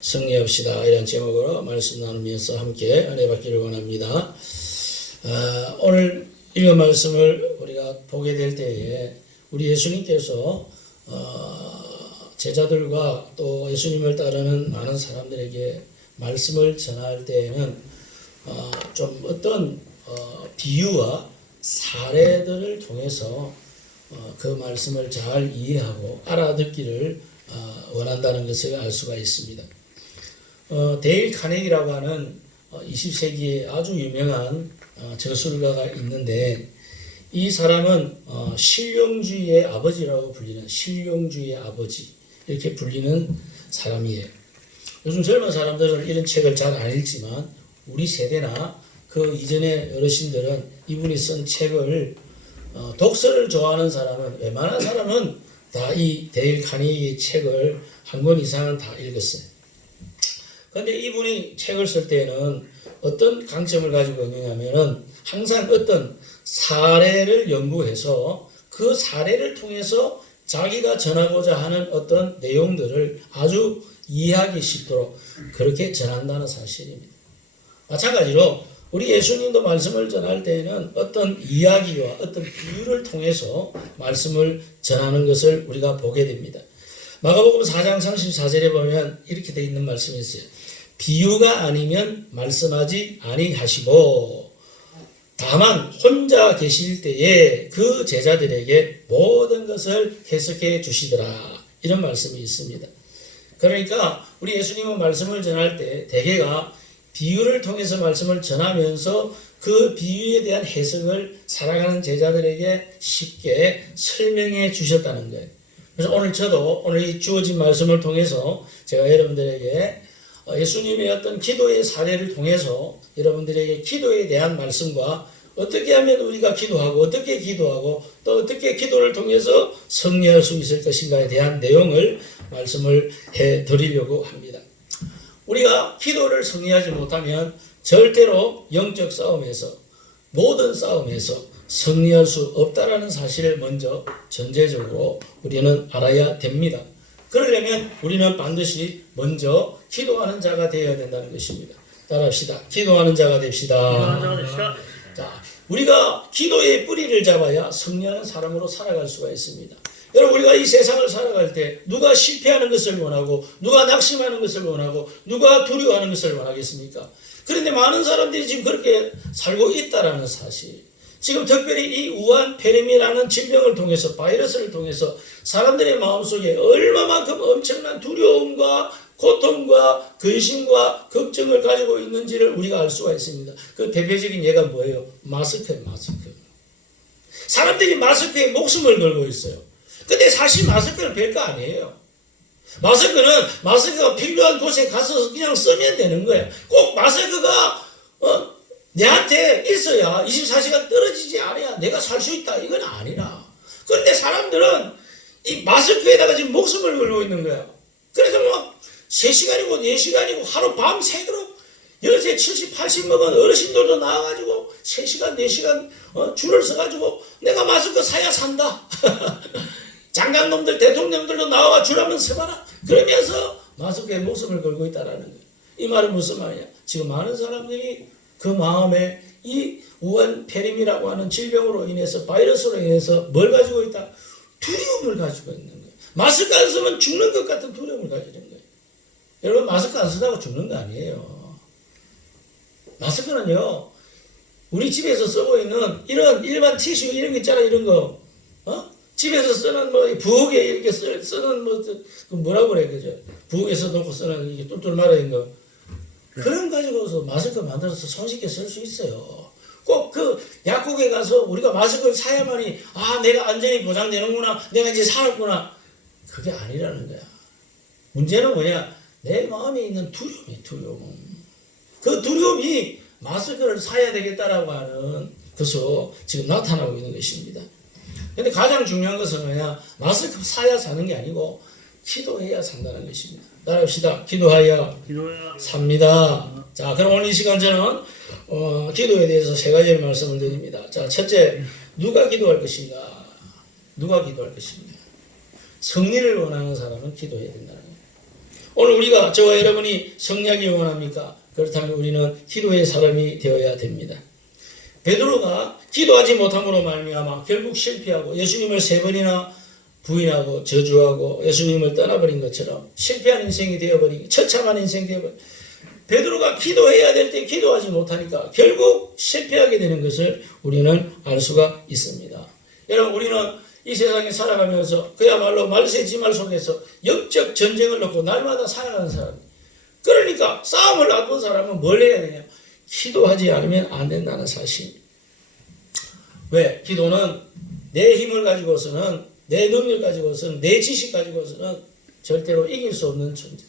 승리합시다. 이런 제목으로 말씀 나누면서 함께 은혜 받기를 원합니다. 오늘 읽은 말씀을 우리가 보게 될 때에 우리 예수님께서 제자들과 또 예수님을 따르는 많은 사람들에게 말씀을 전할 때에는 좀 어떤 비유와 사례들을 통해서 그 말씀을 잘 이해하고 알아듣기를 원한다는 것을 알 수가 있습니다. 데일 카네기라고 하는 20세기에 아주 유명한 저술가가 있는데, 이 사람은 실용주의의 아버지라고 불리는, 실용주의의 아버지 이렇게 불리는 사람이에요. 요즘 젊은 사람들은 이런 책을 잘 안 읽지만 우리 세대나 그 이전의 어르신들은 이분이 쓴 책을, 독서를 좋아하는 사람은, 웬만한 사람은 다 이 데일 카네기의 책을 한 권 이상은 다 읽었어요. 그런데 이분이 책을 쓸 때는 어떤 강점을 가지고 있느냐면은 항상 어떤 사례를 연구해서 그 사례를 통해서 자기가 전하고자 하는 어떤 내용들을 아주 이해하기 쉽도록 그렇게 전한다는 사실입니다. 마찬가지로 우리 예수님도 말씀을 전할 때에는 어떤 이야기와 어떤 비유를 통해서 말씀을 전하는 것을 우리가 보게 됩니다. 마가복음 4장 34절에 보면 이렇게 되어 있는 말씀이 있어요. 비유가 아니면 말씀하지 아니하시고 다만 혼자 계실 때에 그 제자들에게 모든 것을 해석해 주시더라. 이런 말씀이 있습니다. 그러니까 우리 예수님은 말씀을 전할 때 대개가 비유를 통해서 말씀을 전하면서 그 비유에 대한 해석을 살아가는 제자들에게 쉽게 설명해 주셨다는 거예요. 그래서 오늘 저도 오늘 이 주어진 말씀을 통해서 제가 여러분들에게 예수님의 어떤 기도의 사례를 통해서 여러분들에게 기도에 대한 말씀과 어떻게 하면 우리가 기도하고 어떻게 기도하고 또 어떻게 기도를 통해서 승리할 수 있을 것인가에 대한 내용을 말씀을 해 드리려고 합니다. 우리가 기도를 승리하지 못하면 절대로 영적 싸움에서, 모든 싸움에서 승리할 수 없다라는 사실을 먼저 전제적으로 우리는 알아야 됩니다. 그러려면 우리는 반드시 먼저 기도하는 자가 되어야 된다는 것입니다. 따라합시다. 기도하는 자가 됩시다. 자, 우리가 기도의 뿌리를 잡아야 승리하는 사람으로 살아갈 수가 있습니다. 여러분, 우리가 이 세상을 살아갈 때 누가 실패하는 것을 원하고 누가 낙심하는 것을 원하고 누가 두려워하는 것을 원하겠습니까? 그런데 많은 사람들이 지금 그렇게 살고 있다라는 사실, 지금 특별히 이 우한 폐렴이라는 질병을 통해서, 바이러스를 통해서 사람들의 마음속에 얼마만큼 엄청난 두려움과 고통과 근심과 걱정을 가지고 있는지를 우리가 알 수가 있습니다. 그 대표적인 예가 뭐예요? 마스크예요. 마스크. 사람들이 마스크에 목숨을 걸고 있어요. 근데 사실 마스크는 별거 아니에요. 마스크가 필요한 곳에 가서 그냥 쓰면 되는 거예요. 꼭 마스크가 내한테 있어야 24시간 떨어지지 않아야 내가 살 수 있다, 이건 아니라. 그런데 사람들은 이 마스크에다가 지금 목숨을 걸고 있는 거야. 그래서 뭐 3시간이고 4시간이고 하루 밤새도록 연세 70, 80 먹은 어르신들도 나와가지고 3시간, 4시간 줄을 서가지고 내가 마스크 사야 산다. 장관놈들, 대통령들도 나와 줄 한번 서봐라. 그러면서 마스크에 목숨을 걸고 있다라는 거예요. 이 말은 무슨 말이냐? 지금 많은 사람들이 그 마음에 이 우한 폐렴이라고 하는 질병으로 인해서, 바이러스로 인해서 뭘 가지고 있다? 두려움을 가지고 있는 거예요. 마스크 안 쓰면 죽는 것 같은 두려움을 가지는 거예요. 여러분, 마스크 안 쓰다가 죽는 거 아니에요. 마스크는요, 우리 집에서 쓰고 있는 이런 일반 티슈 이런 거 있잖아, 이런 거. 집에서 쓰는 부엌에 이렇게 쓰는 뭐라고 그래, 그죠? 부엌에서 놓고 쓰는 이게 똘똘 말아있는 거. 그런 가지고서 마스크 만들어서 손쉽게 쓸 수 있어요. 꼭 그 약국에 가서 우리가 마스크를 사야만이, 내가 안전이 보장되는구나, 내가 이제 살았구나. 그게 아니라는 거야. 문제는 뭐냐? 내 마음에 있는 두려움. 그 두려움이 마스크를 사야 되겠다라고 하는 것으로 지금 나타나고 있는 것입니다. 근데 가장 중요한 것은 뭐냐? 마스크 사야 사는 게 아니고 기도해야 산다는 것입니다. 따라합시다. 기도하여 삽니다. 자, 그럼 오늘 이 시간 저는 기도에 대해서 3가지를 말씀을 드립니다. 자, 첫째, 누가 기도할 것인가? 누가 기도할 것인가? 승리를 원하는 사람은 기도해야 된다는 거예요. 오늘 우리가 저와 여러분이 성령이 원합니까? 그렇다면 우리는 기도의 사람이 되어야 됩니다. 베드로가 기도하지 못함으로 말미암아 결국 실패하고 예수님을 3번이나 부인하고 저주하고 예수님을 떠나버린 것처럼 실패한 인생이 되어버린 처참한 인생이 되어버린 베드로가 기도해야 될 때 기도하지 못하니까 결국 실패하게 되는 것을 우리는 알 수가 있습니다. 여러분 우리는 이 세상에 살아가면서 그야말로 말세지말 속에서 영적 전쟁을 놓고 날마다 살아가는 사람. 그러니까 싸움을 놔둔 사람은 뭘 해야 되냐? 기도하지 않으면 안 된다는 사실. 왜? 기도는 내 힘을 가지고서는 내 능력 가지고서는 내 지식 가지고서는 절대로 이길 수 없는 존재.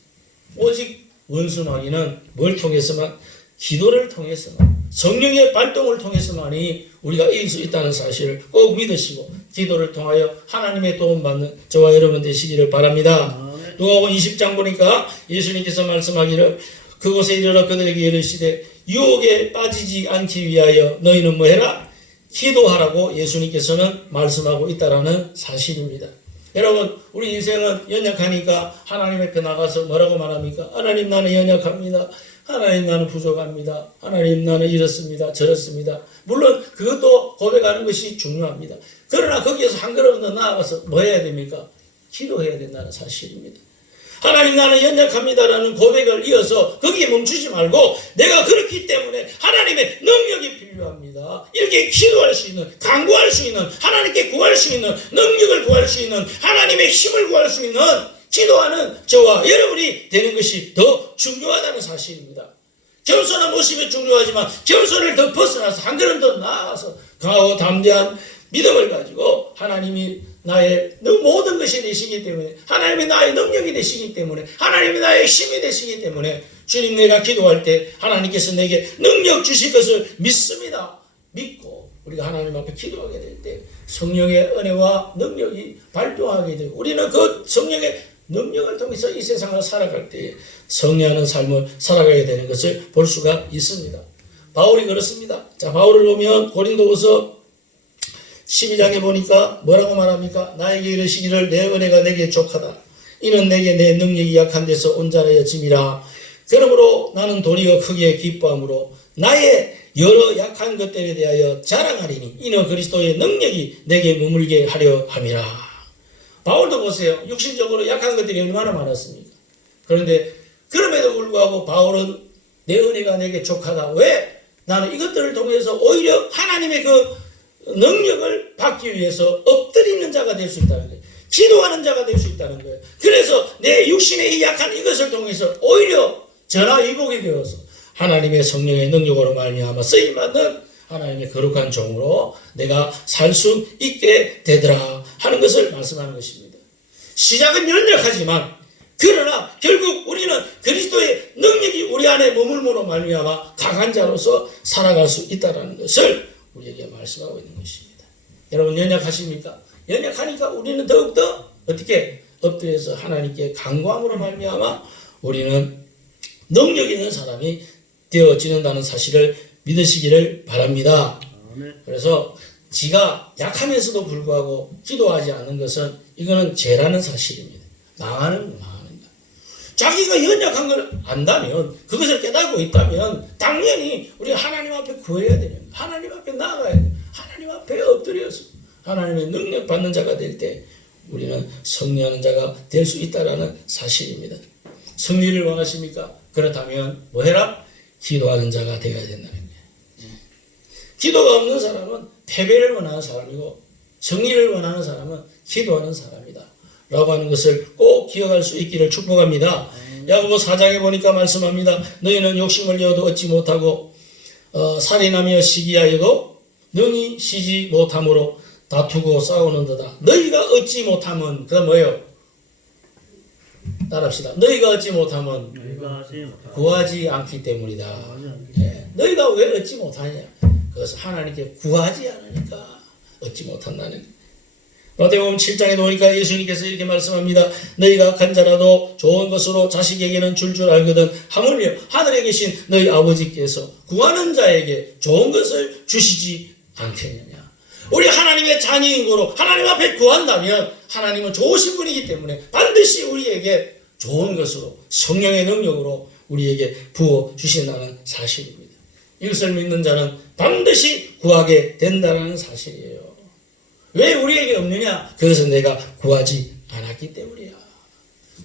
오직 원수마귀는 뭘 통해서만? 기도를 통해서만 성령의 발동을 통해서만이 우리가 이길 수 있다는 사실을 꼭 믿으시고 기도를 통하여 하나님의 도움받는 저와 여러분 되시기를 바랍니다. 누가복음 20장 보니까 예수님께서 말씀하기를 그곳에 이르러 그들에게 이르시되 유혹에 빠지지 않기 위하여 너희는 뭐 해라? 기도하라고 예수님께서는 말씀하고 있다라는 사실입니다. 여러분 우리 인생은 연약하니까 하나님 앞에 나가서 뭐라고 말합니까? 하나님 나는 연약합니다. 하나님 나는 부족합니다. 하나님 나는 이렇습니다. 저렇습니다. 물론 그것도 고백하는 것이 중요합니다. 그러나 거기에서 한 걸음 더 나아가서 뭐 해야 됩니까? 기도해야 된다는 사실입니다. 하나님 나는 연약합니다라는 고백을 이어서 거기에 멈추지 말고 내가 그렇기 때문에 하나님의 능력이 필요합니다. 이렇게 기도할 수 있는, 간구할 수 있는, 하나님께 구할 수 있는, 능력을 구할 수 있는, 하나님의 힘을 구할 수 있는 기도하는 저와 여러분이 되는 것이 더 중요하다는 사실입니다. 겸손한 모습이 중요하지만 겸손을 더 벗어나서 한 걸음 더 나아가서 강하고 담대한 믿음을 가지고 하나님이 나의 모든 것이 되시기 때문에 하나님이 나의 능력이 되시기 때문에 하나님이 나의 힘이 되시기 때문에 주님 내가 기도할 때 하나님께서 내게 능력 주실 것을 믿습니다. 믿고 우리가 하나님 앞에 기도하게 될 때 성령의 은혜와 능력이 발동하게 되고 우리는 그 성령의 능력을 통해서 이 세상을 살아갈 때 승리하는 삶을 살아가게 되는 것을 볼 수가 있습니다. 바울이 그렇습니다. 자, 바울을 보면 고린도후서 12장에 보니까 뭐라고 말합니까? 나에게 이르시기를 내 은혜가 내게 족하다. 이는 내게 내 능력이 약한 데서 온전하여 짐이라. 그러므로 나는 도리어 크게 기뻐함으로 나의 여러 약한 것들에 대하여 자랑하리니 이는 그리스도의 능력이 내게 머물게 하려 함이라. 바울도 보세요. 육신적으로 약한 것들이 얼마나 많았습니까? 그런데 그럼에도 불구하고 바울은 내 은혜가 내게 족하다. 왜? 나는 이것들을 통해서 오히려 하나님의 그 능력을 받기 위해서 엎드리는 자가 될 수 있다는 거예요. 기도하는 자가 될 수 있다는 거예요. 그래서 내 육신의 이 약한 이것을 통해서 오히려 전화위복이 되어서 하나님의 성령의 능력으로 말미암아 쓰임받는 하나님의 거룩한 종으로 내가 살 수 있게 되더라 하는 것을 말씀하는 것입니다. 시작은 연약하지만 그러나 결국 우리는 그리스도의 능력이 우리 안에 머물므로 말미암아 강한 자로서 살아갈 수 있다는 것을 우리에게 말씀하고 있는 것입니다. 여러분 연약하십니까? 연약하니까 우리는 더욱더 어떻게 엎드려서 하나님께 간구함으로 말미암아 우리는 능력 있는 사람이 되어지는다는 사실을 믿으시기를 바랍니다. 그래서 지가 약하면서도 불구하고 기도하지 않는 것은 이거는 죄라는 사실입니다. 망하는 것. 자기가 연약한 걸 안다면 그것을 깨닫고 있다면 당연히 우리가 하나님 앞에 구해야 되는 하나님 앞에 나아가야 돼. 하나님 앞에 엎드려서 하나님의 능력 받는 자가 될 때 우리는 승리하는 자가 될 수 있다는 사실입니다. 승리를 원하십니까? 그렇다면 뭐 해라? 기도하는 자가 되어야 된다는 거예요. 기도가 없는 사람은 패배를 원하는 사람이고 승리를 원하는 사람은 기도하는 사람이다 라고 하는 것을 꼭 기억할 수 있기를 축복합니다. 야고보 4장에 보니까 말씀합니다. 너희는 욕심을 내어도 얻지 못하고 살인하며 시기하여도 능히 쉬지 못함으로 다투고 싸우는도다. 너희가 얻지 못하면 그 뭐예요? 따라합시다. 너희가 얻지 못하면 구하지 않기 때문이다. 너희가 왜 얻지 못하냐? 그것은 하나님께 구하지 않으니까 얻지 못한다는 거예요. 마태복음 7장에 보니까 예수님께서 이렇게 말씀합니다. 너희가 악한 자라도 좋은 것으로 자식에게는 줄 알거든 하물며 하늘에 계신 너희 아버지께서 구하는 자에게 좋은 것을 주시지 않겠느냐. 우리 하나님의 자녀인 거로 하나님 앞에 구한다면 하나님은 좋으신 분이기 때문에 반드시 우리에게 좋은 것으로 성령의 능력으로 우리에게 부어 주신다는 사실입니다. 이것을 믿는 자는 반드시 구하게 된다는 사실이에요. 왜 우리에게 없느냐? 그것은 내가 구하지 않았기 때문이야.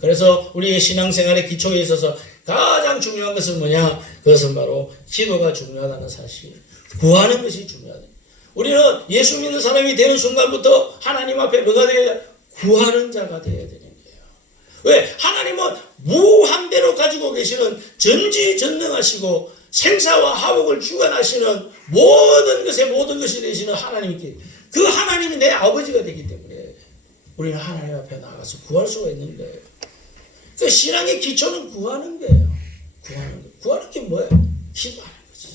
그래서 우리의 신앙생활의 기초에 있어서 가장 중요한 것은 뭐냐? 그것은 바로 기도가 중요하다는 사실. 구하는 것이 중요하다. 우리는 예수 믿는 사람이 되는 순간부터 하나님 앞에 뭐가 되어야? 구하는 자가 되어야 되는 거예요. 왜? 하나님은 무한대로 가지고 계시는 전지전능하시고 생사와 화복을 주관하시는 모든 것의 모든 것이 되시는 하나님께, 그 하나님이 내 아버지가 되기 때문에 우리는 하나님 앞에 나가서 구할 수가 있는 거예요. 그 신앙의 기초는 구하는 거예요. 구하는 거. 구하는 게 뭐예요? 기도하는 거지.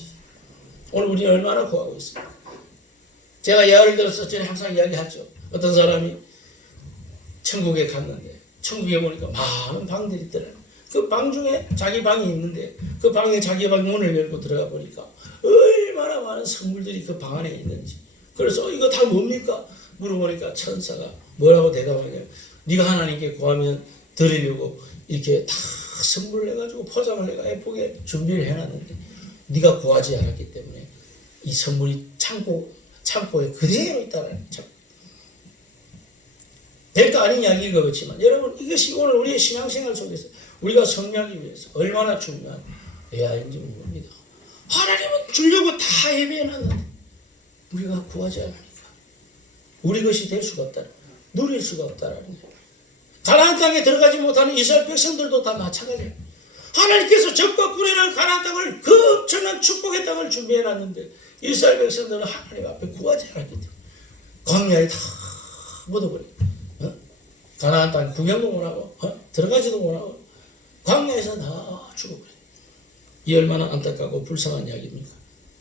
오늘 우리는 얼마나 구하고 있습니까? 제가 예화를 들어서 전에 항상 이야기하죠. 어떤 사람이 천국에 갔는데 천국에 보니까 많은 방들이 있더라고요. 그 방 중에 자기 방이 있는데 그 방에 자기 방 문을 열고 들어가 보니까 얼마나 많은 선물들이 그 방 안에 있는지. 그래서 이거 다 뭡니까? 물어보니까 천사가 뭐라고 대답하냐면, 네가 하나님께 구하면 드리려고 이렇게 다 선물을 해가지고 포장을 해가 예쁘게 준비를 해놨는데 네가 구하지 않았기 때문에 이 선물이 창고에 그대로 있다는 참. 별거 아닌 이야기가 그렇지만 여러분, 이것이 오늘 우리의 신앙생활 속에서 우리가 성장하기 위해서 얼마나 중요한 대화인지 모릅니다. 하나님은 주려고 다 예배해놨는데 우리가 구하지 않으니까 우리 것이 될 수가 없다, 누릴 수가 없다라는 거예요. 가나안 땅에 들어가지 못하는 이스라엘 백성들도 다 마찬가지예요. 하나님께서 적과 꿀이라는 가나안 땅을, 그 엄청난 축복의 땅을 준비해놨는데 이스라엘 백성들은 하나님 앞에 구하지 않았기 때문에 광야에 다 묻어버려요. 가나안 땅 구경도 못하고 들어가지도 못하고 광야에서 다 죽어버려요. 이 얼마나 안타깝고 불쌍한 이야기입니까?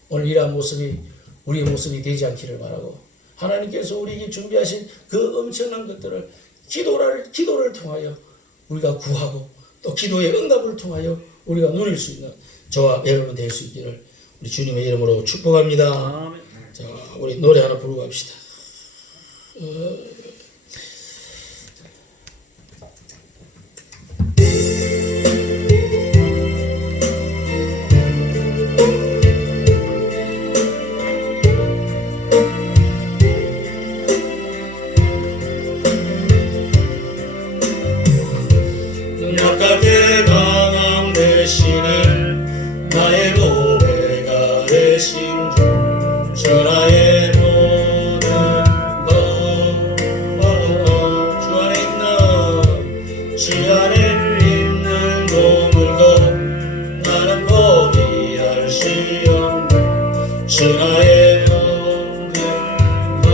오늘 이러한 모습이 우리의 모습이 되지 않기를 바라고, 하나님께서 우리에게 준비하신 그 엄청난 것들을 기도를 통하여 우리가 구하고 또 기도의 응답을 통하여 우리가 누릴 수 있는 저와 여러분 될 수 있기를 우리 주님의 이름으로 축복합니다. 아멘. 자, 우리 노래 하나 부르고 합시다. 약하게 강함 대신에 나의 노래가 되신 주 나의 모든 것, 주 안에 있는 보물도 나는 포기할 수 없는 주 나의 모든 것.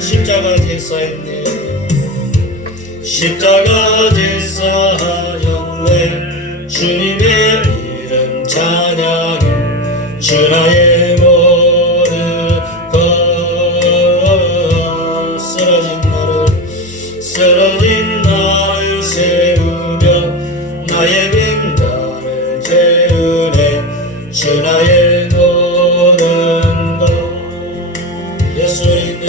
십자가 제사했네. 십자가 제사였네. 주님의 이름 찬양해. 주 나의 모든 것. 쓰러진 나를 세우며 나의 빈잔을 채우네. 주 나의 모든 것. 예수님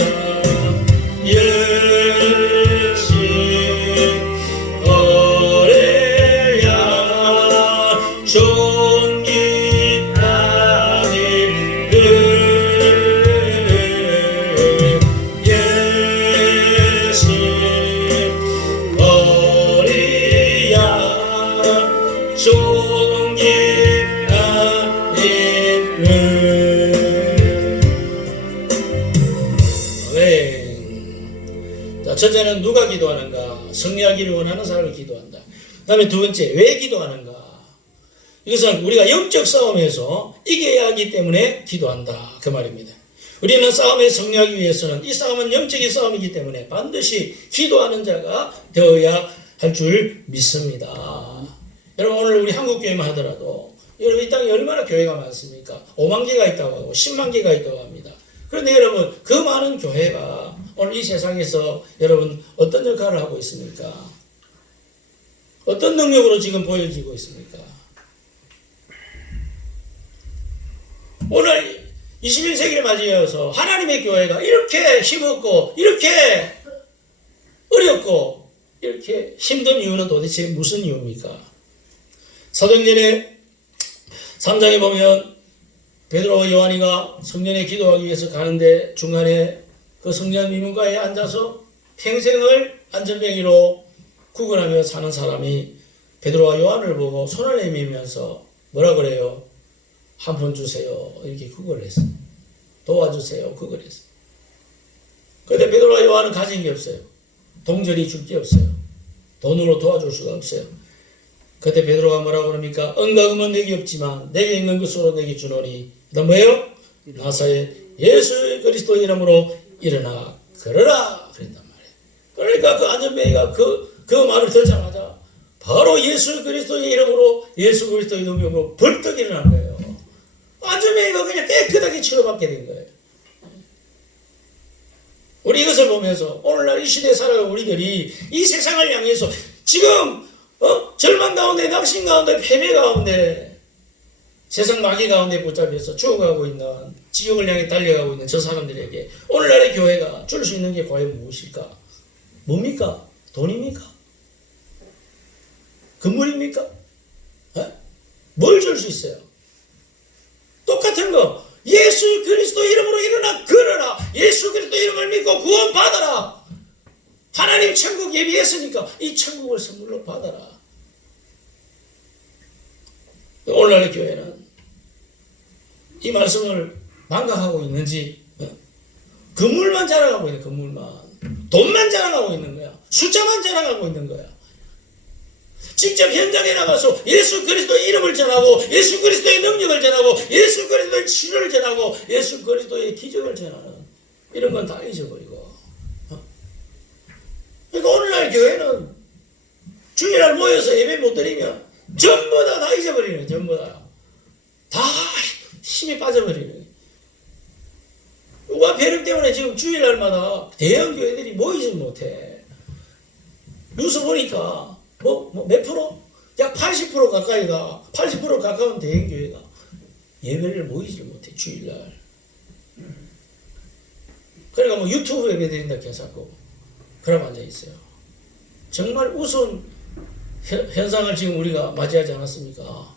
첫째는 누가 기도하는가? 승리하기를 원하는 사람이 기도한다. 그 다음에 두 번째, 왜 기도하는가? 이것은 우리가 영적 싸움에서 이겨야 하기 때문에 기도한다, 그 말입니다. 우리는 싸움에 승리하기 위해서는, 이 싸움은 영적인 싸움이기 때문에 반드시 기도하는 자가 되어야 할 줄 믿습니다. 여러분 오늘 우리 한국교회만 하더라도 여러분 이 땅에 얼마나 교회가 많습니까? 5만 개가 있다고 하고 10만 개가 있다고 합니다. 그런데 여러분 그 많은 교회가 오늘 이 세상에서 여러분 어떤 역할을 하고 있습니까? 어떤 능력으로 지금 보여지고 있습니까? 오늘 21세기를 맞이해서 하나님의 교회가 이렇게 힘없고 이렇게 어렵고 이렇게 힘든 이유는 도대체 무슨 이유입니까? 사도행전의 3장에 보면 베드로와 요한이가 성전에 기도하기 위해서 가는데 중간에 그 성전 미문가에 앉아서 평생을 안전뱅이로 구걸하며 사는 사람이 베드로와 요한을 보고 손을 내밀면서 뭐라 그래요? 한 푼 주세요. 이렇게 구걸을 했어요. 도와주세요. 구걸을 했어요. 그런데 베드로와 요한은 가진 게 없어요. 동전이 줄 게 없어요. 돈으로 도와줄 수가 없어요. 그때 베드로가 뭐라고 그럽니까? 은과 금은 내게 없지만 내게 있는 것으로 내게 주노니 그다음 뭐예요? 나사렛 예수 그리스도 이름으로 일어나 걸어라 그랬단 말이에요. 그러니까 그 안전뱅이가 그 말을 듣자마자 바로 예수 그리스도의 이름으로 예수 그리스도의 능력으로 벌떡 일어난 거예요. 안전뱅이가 그냥 깨끗하게 치료받게 된 거예요. 우리 이것을 보면서 오늘날 이 시대에 살아가는 우리들이 이 세상을 향해서 지금 절망 가운데 낙심 가운데 패배 가운데 세상 마귀 가운데 붙잡혀서 죽어가고 있는 지옥을 향해 달려가고 있는 저 사람들에게 오늘날의 교회가 줄 수 있는 게 과연 무엇일까? 뭡니까? 돈입니까? 건물입니까? 뭘 줄 수 있어요? 똑같은 거 예수 그리스도 이름으로 일어나 걸어라. 예수 그리스도 이름을 믿고 구원 받아라. 하나님 천국 예비했으니까 이 천국을 선물로 받아라. 오늘날의 교회는 이 말씀을 망각하고 있는지 건물만 자랑하고 있는 건물만 돈만 자랑하고 있는 거야. 숫자만 자랑하고 있는 거야. 직접 현장에 나가서 예수 그리스도의 이름을 전하고 예수 그리스도의 능력을 전하고 예수 그리스도의 치료를 전하고 예수 그리스도의 기적을 전하는 이런 건 다 잊어버리고 그러니까 오늘날 교회는 주일날 모여서 예배 못 드리면 전부 다 잊어버리는 전부 다 힘이 빠져버리는 누가 배름 때문에 지금 주일날마다 대형 교회들이 모이지 못해. 뉴스 보니까 몇 프로? 약 80% 가까이가 80% 가까운 대형 교회가 예배를 모이지 못해 주일날. 그러니까 유튜브 예배 드린다 괜찮고 그러고 앉아 있어요. 정말 우스운 현상을 지금 우리가 맞이하지 않았습니까?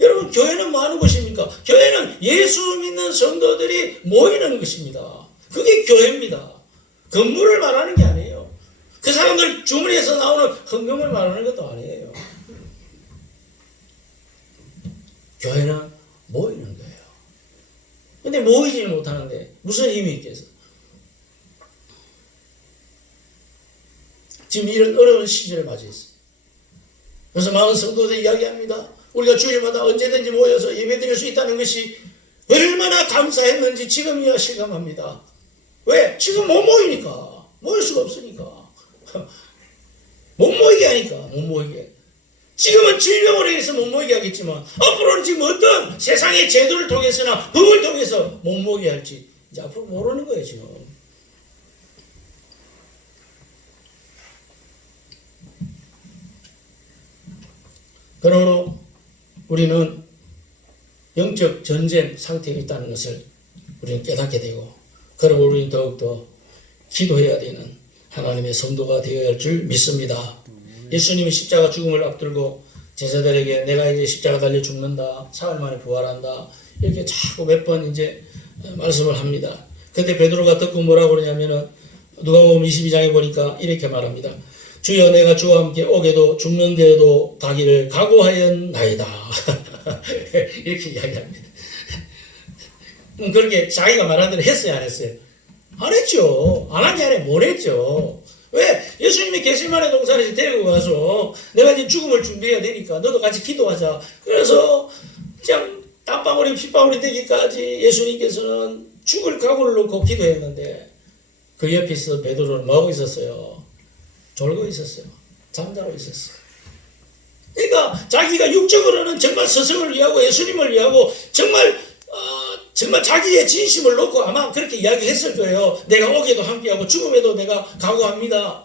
여러분 교회는 뭐 하는 것입니까? 교회는 예수 믿는 성도들이 모이는 것입니다. 그게 교회입니다. 건물을 말하는 게 아니에요. 그 사람들 주머니에서 나오는 헌금을 말하는 것도 아니에요. 교회는 모이는 거예요. 근데 모이지 못하는데 무슨 힘이 있겠어? 지금 이런 어려운 시절을 맞이했어요. 그래서 많은 성도들이 이야기합니다. 우리가 주일마다 언제든지 모여서 예배드릴 수 있다는 것이 얼마나 감사했는지 지금이야 실감합니다. 왜? 지금 못 모이니까. 모일 수가 없으니까. 못 모이게 하니까. 못 모이게. 지금은 질병으로 인해서 못 모이게 하겠지만 앞으로는 지금 어떤 세상의 제도를 통해서나 법을 통해서 못 모이게 할지 이제 앞으로 모르는 거예요 지금. 그러므로 우리는 영적 전쟁 상태에 있다는 것을 우리는 깨닫게 되고 그러므로 우리는 더욱더 기도해야 되는 하나님의 성도가 되어야 할 줄 믿습니다. 예수님이 십자가 죽음을 앞두고 제자들에게 내가 이제 십자가 달려 죽는다. 사흘 만에 부활한다. 이렇게 자꾸 몇 번 이제 말씀을 합니다. 그때 베드로가 듣고 뭐라고 그러냐면은 누가복음 22장에 보니까 이렇게 말합니다. 주여 내가 주와 함께 오게도 죽는 데에도 가기를 각오하였나이다. 이렇게 이야기합니다. 그렇게 자기가 말한 대로 했어요 안 했어요? 안 했죠. 안 한 게 아니라 뭘 했죠. 왜? 예수님이 게세마네 동산에서 데리고 가서 내가 이제 죽음을 준비해야 되니까 너도 같이 기도하자. 그래서 그냥 땀방울이 핏방울이 되기까지 예수님께서는 죽을 각오를 놓고 기도했는데 그 옆에서 베드로는 뭐하고 있었어요? 졸고 있었어요. 잠자고 있었어요. 그러니까 자기가 육적으로는 정말 스승을 위하고 예수님을 위하고 정말 자기의 진심을 놓고 아마 그렇게 이야기했을 거예요. 내가 오게도 함께하고 죽음에도 내가 각오합니다.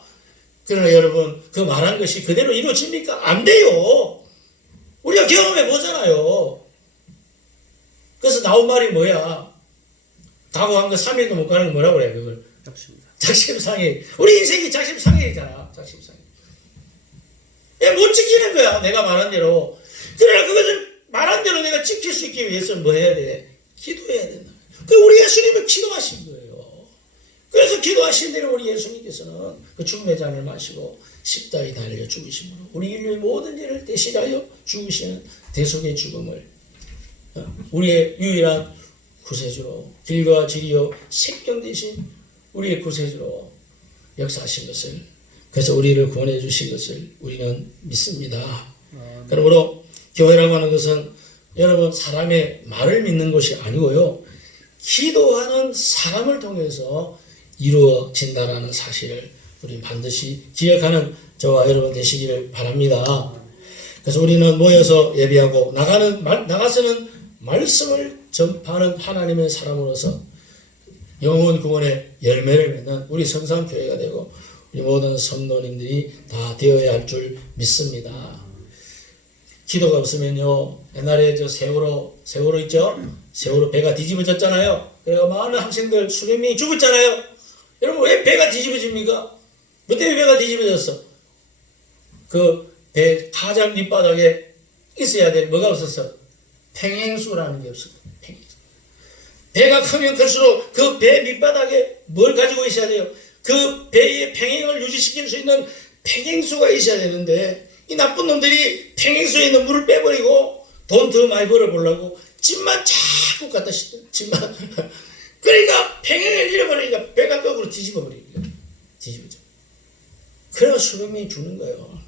그러나 여러분 그 말한 것이 그대로 이루어집니까? 안 돼요. 우리가 경험해 보잖아요. 그래서 나온 말이 뭐야? 각오한 거 3일도 못 가는 거 뭐라고 그래 그걸? 작심상해. 우리 인생이 작심상해잖아. 작심상해. 못 지키는 거야. 내가 말한 대로. 그러나 그것을 말한 대로 내가 지킬 수 있기 위해서는 뭐 해야 돼? 기도해야 된다. 그 우리 예수님은 기도하신 거예요. 그래서 기도하신 대로 우리 예수님께서는 그 죽음의 잔을 마시고 십자가에 달려 죽으심으로 우리 인류의 모든 죄를 대신하여 죽으시는 대속의 죽음을 우리의 유일한 구세주로 길과 진리요 생명 되신 우리의 구세주로 역사하신 것을 그래서 우리를 구원해 주신 것을 우리는 믿습니다. 그러므로 교회라고 하는 것은 여러분 사람의 말을 믿는 것이 아니고요. 기도하는 사람을 통해서 이루어진다는 사실을 우리 반드시 기억하는 저와 여러분 되시기를 바랍니다. 그래서 우리는 모여서 예배하고 나가서는 말씀을 전파하는 하나님의 사람으로서 영혼 구원의 열매를 맺는 우리 성삼교회가 되고 우리 모든 성도님들이 다 되어야 할 줄 믿습니다. 기도가 없으면요 옛날에 저 세월호 있죠? 세월호 배가 뒤집어졌잖아요. 그래서 많은 학생들 수백 명이 죽었잖아요. 여러분 왜 배가 뒤집어집니까? 뭐 때문에 배가 뒤집어졌어? 그 배 가장 밑바닥에 있어야 될 뭐가 없었어? 평행수라는 게 없어. 배가 크면 클수록 그 배 밑바닥에 뭘 가지고 있어야 돼요? 그 배의 평행을 유지시킬 수 있는 평행수가 있어야 되는데 이 나쁜 놈들이 평행수에 있는 물을 빼버리고 돈 더 많이 벌어보려고 집만 자꾸 갖다 싣던 집만 그러니까 평행을 잃어버리니까 배가 거꾸로 뒤집어버리니까 뒤집어져. 그래서 수백 명이 죽는 거예요.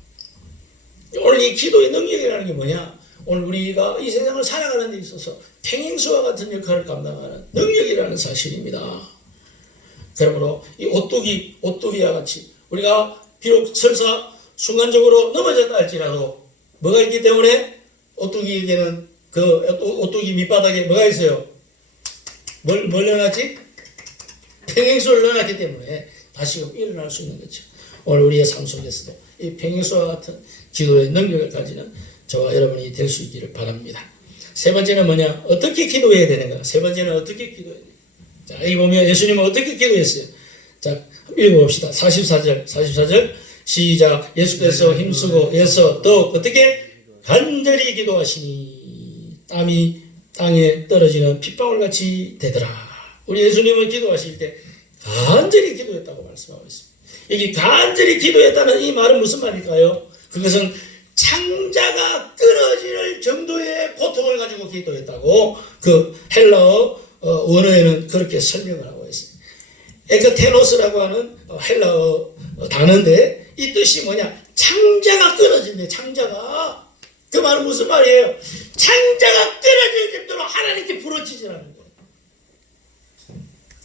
오늘 이 기도의 능력이라는 게 뭐냐? 오늘 우리가 이 세상을 살아가는 데 있어서 평행수와 같은 역할을 감당하는 능력이라는 사실입니다. 그러므로 이 오뚜기와 같이 우리가 비록 설사 순간적으로 넘어졌다 할지라도 뭐가 있기 때문에 오뚜기에게는 그 오뚜기 밑바닥에 뭐가 있어요? 뭘 넣어놨지? 평행수를 넣어놨기 때문에 다시금 일어날 수 있는 거죠. 오늘 우리의 삶 속에서도 이 평행수와 같은 기도의 능력을 가지는 저와 여러분이 될 수 있기를 바랍니다. 세 번째는 뭐냐? 어떻게 기도해야 되는가? 세 번째는 어떻게 기도해야 되는가? 자, 여기 보면 예수님은 어떻게 기도했어요? 자, 읽어봅시다. 44절 시작. 예수께서 힘쓰고 애써 더욱 어떻게 간절히 기도하시니 땀이 땅에 떨어지는 핏방울같이 되더라. 우리 예수님은 기도하실 때 간절히 기도했다고 말씀하고 있습니다. 여기 간절히 기도했다는 이 말은 무슨 말일까요? 그것은 창자가 끊어질 정도의 고통을 가지고 기도했다고 그 헬라어 원어에는 그렇게 설명을 하고 있습니다. 에크테노스라고 하는 헬라어 단어인데 이 뜻이 뭐냐? 창자가 끊어진대. 창자가. 그 말은 무슨 말이에요? 창자가 끊어질 정도로 하나님께 부러지지라는 거예요.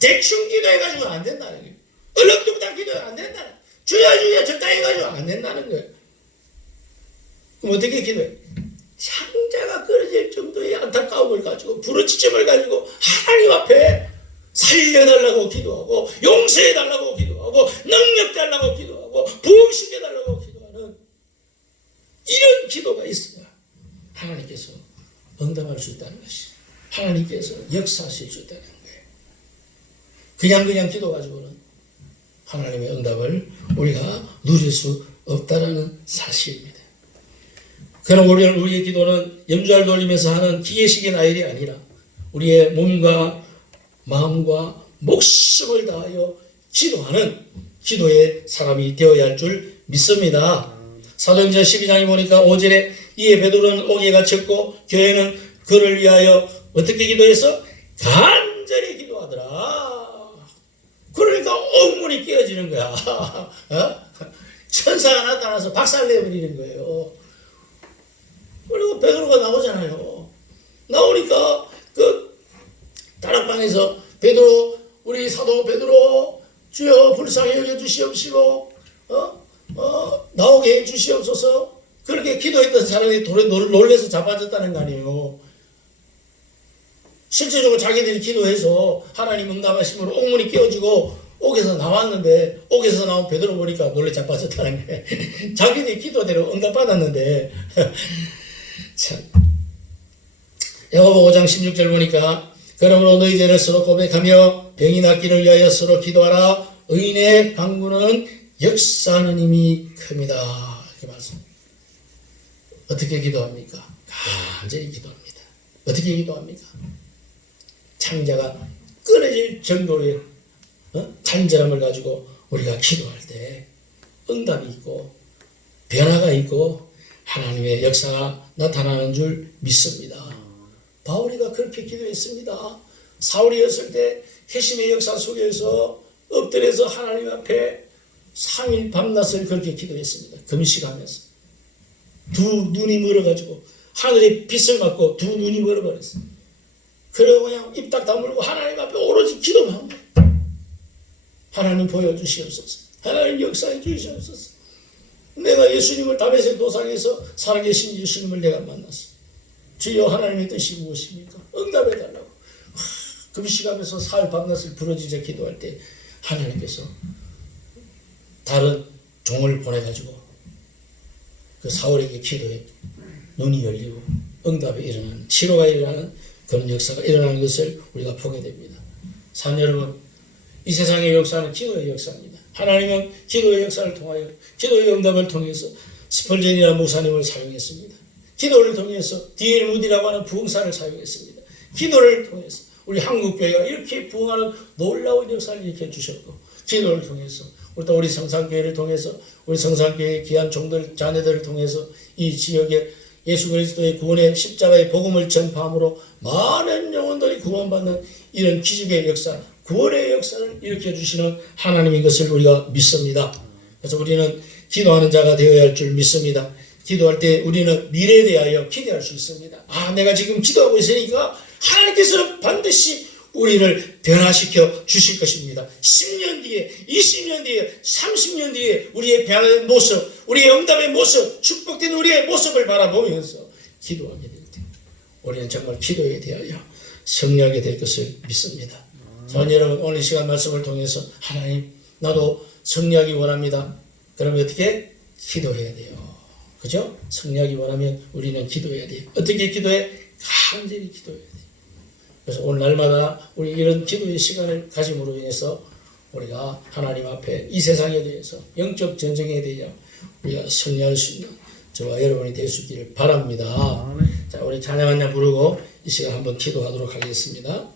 대충 기도해가지고는 안 된다는 거예요. 얼렁뚱땅 기도해가 안 된다는 거예요. 주여 적당히 해가지고 안 된다는 거예요. 그럼 어떻게 기도해? 창자가 끊어질 정도의 안타까움을 가지고 부르짖음을 가지고 하나님 앞에 살려달라고 기도하고 용서해달라고 기도하고 능력 달라고 기도하고 부흥시켜달라고 기도하는 이런 기도가 있어야 하나님께서 응답할 수 있다는 것이 하나님께서 역사하실 수 있다는 거예요. 그냥 기도 가지고는 하나님의 응답을 우리가 누릴 수 없다라는 사실입니다. 그럼 우리의 기도는 염주알 돌리면서 하는 기계식의 나일이 아니라 우리의 몸과 마음과 목숨을 다하여 기도하는 기도의 사람이 되어야 할 줄 믿습니다. 사도행전 12장에 보니까 5절에 이에 베드로는 옥에 갇혔고 교회는 그를 위하여 어떻게 기도해서 간절히 기도하더라. 그러니까 옥문이 깨어지는 거야. 천사가 나타나서 박살내버리는 거예요. 그리고 베드로가 나오잖아요. 나오니까 그 다락방에서 베드로, 우리 사도 베드로, 주여 불쌍히 여겨 주시옵시고 나오게 해 주시옵소서. 그렇게 기도했던 사람이 놀래서 자빠졌다는 거 아니에요. 실제적으로 자기들이 기도해서 하나님 응답하심으로 옥문이 깨어지고 옥에서 나왔는데 옥에서 나온 베드로 보니까 놀래 자빠졌다는 거예요. 자기들이 기도대로 응답받았는데 참. 야고보 5장 16절 보니까 그러므로 너희 죄를 서로 고백하며 병이 낫기를 위하여 서로 기도하라. 의인의 방구는 역사하는 힘이 큽니다. 이렇게 말씀. 어떻게 기도합니까? 간절히 기도합니다. 어떻게 기도합니까? 창자가 끊어질 정도의 간절함을 가지고 우리가 기도할 때 응답이 있고 변화가 있고 하나님의 역사가 나타나는 줄 믿습니다. 바울이가 그렇게 기도했습니다. 사울이었을 때 회심의 역사 속에서 엎드려서 하나님 앞에 3일 밤낮을 그렇게 기도했습니다. 금식하면서 두 눈이 멀어가지고 하늘의 빛을 맞고 두 눈이 멀어버렸어요. 그리고 그냥 입 딱 다물고 하나님 앞에 오로지 기도만 합니다. 하나님 보여주시옵소서. 하나님 역사해 주시옵소서. 내가 예수님을 다메섹 도상에서 살아계신 예수님을 내가 만났어. 주여 하나님의 뜻이 무엇입니까? 응답해달라고. 금식하면서 사흘 밤낮을 부르짖어 기도할 때 하나님께서 다른 종을 보내가지고 그 사울에게 기도해 눈이 열리고 응답이 일어나는 치료가 일어나는 그런 역사가 일어나는 것을 우리가 보게 됩니다. 산 여러분, 이 세상의 역사는 기도의 역사입니다. 하나님은 기도의 역사를 통하여 기도의 응답을 통해서 스펄전이나 목사님을 사용했습니다. 기도를 통해서 D.L. 무디라고 하는 부흥사를 사용했습니다. 기도를 통해서 우리 한국교회가 이렇게 부흥하는 놀라운 역사를 일으켜 주셨고 기도를 통해서 우리 성산교회를 통해서 우리 성산교회의 귀한 종들 자녀들을 통해서 이 지역에 예수 그리스도의 구원의 십자가의 복음을 전파함으로 많은 영혼들이 구원받는 이런 기적의 역사, 구원의 역사를 일으켜 주시는 하나님인 것을 우리가 믿습니다. 그래서 우리는 기도하는 자가 되어야 할 줄 믿습니다. 기도할 때 우리는 미래에 대하여 기대할 수 있습니다. 내가 지금 기도하고 있으니까 하나님께서는 반드시 우리를 변화시켜 주실 것입니다. 10년 뒤에, 20년 뒤에, 30년 뒤에 우리의 변화의 모습, 우리의 응답의 모습, 축복된 우리의 모습을 바라보면서 기도하게 될 때 우리는 정말 기도에 대하여 승리하게 될 것을 믿습니다. 전 여러분 오늘 시간 말씀을 통해서 하나님 나도 승리하기 원합니다. 그러면 어떻게? 기도해야 돼요. 그죠? 승리하기 원하면 우리는 기도해야 돼요. 어떻게 기도해? 간절히 기도해야 돼요. 그래서 오늘 날마다 우리 이런 기도의 시간을 가짐으로 인해서 우리가 하나님 앞에 이 세상에 대해서 영적 전쟁에 대해 우리가 승리할 수 있는 저와 여러분이 될 수 있기를 바랍니다. 자, 우리 찬양 한 장 부르고 이 시간 한번 기도하도록 하겠습니다.